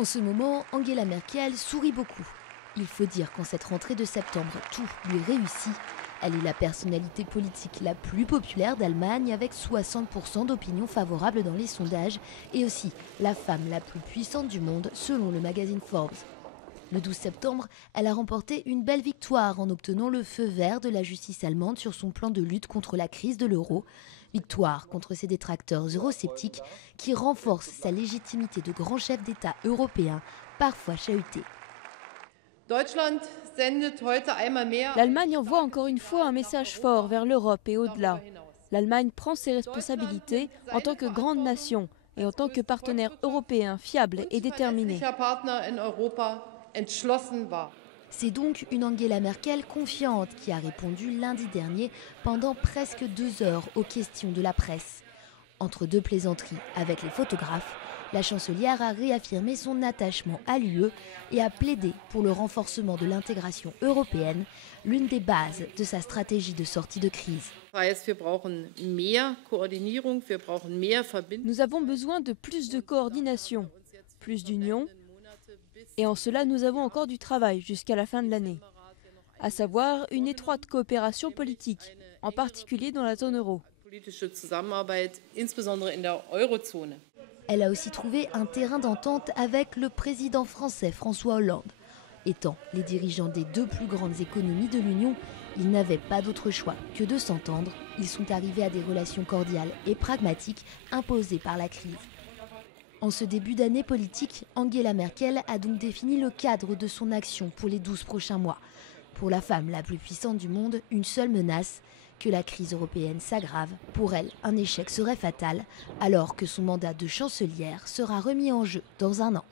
En ce moment, Angela Merkel sourit beaucoup. Il faut dire qu'en cette rentrée de septembre, tout lui réussit. Elle est la personnalité politique la plus populaire d'Allemagne avec 60% d'opinion favorable dans les sondages et aussi la femme la plus puissante du monde selon le magazine Forbes. Le 12 septembre, elle a remporté une belle victoire en obtenant le feu vert de la justice allemande sur son plan de lutte contre la crise de l'euro. Victoire contre ses détracteurs eurosceptiques qui renforce sa légitimité de grand chef d'État européen, parfois chahuté. L'Allemagne envoie encore une fois un message fort vers l'Europe et au-delà. L'Allemagne prend ses responsabilités en tant que grande nation et en tant que partenaire européen fiable et déterminé. C'est donc une Angela Merkel confiante qui a répondu lundi dernier pendant presque 2 heures aux questions de la presse. Entre deux plaisanteries avec les photographes, la chancelière a réaffirmé son attachement à l'UE et a plaidé pour le renforcement de l'intégration européenne, l'une des bases de sa stratégie de sortie de crise. Nous avons besoin de plus de coordination, plus d'union, et en cela nous avons encore du travail jusqu'à la fin de l'année, à savoir une étroite coopération politique, en particulier dans la zone euro. Elle a aussi trouvé un terrain d'entente avec le président français François Hollande. Étant les dirigeants des deux plus grandes économies de l'Union, ils n'avaient pas d'autre choix que de s'entendre. Ils sont arrivés à des relations cordiales et pragmatiques imposées par la crise. En ce début d'année politique, Angela Merkel a donc défini le cadre de son action pour les 12 prochains mois. Pour la femme la plus puissante du monde, une seule menace, que la crise européenne s'aggrave. Pour elle, un échec serait fatal, alors que son mandat de chancelière sera remis en jeu dans un an.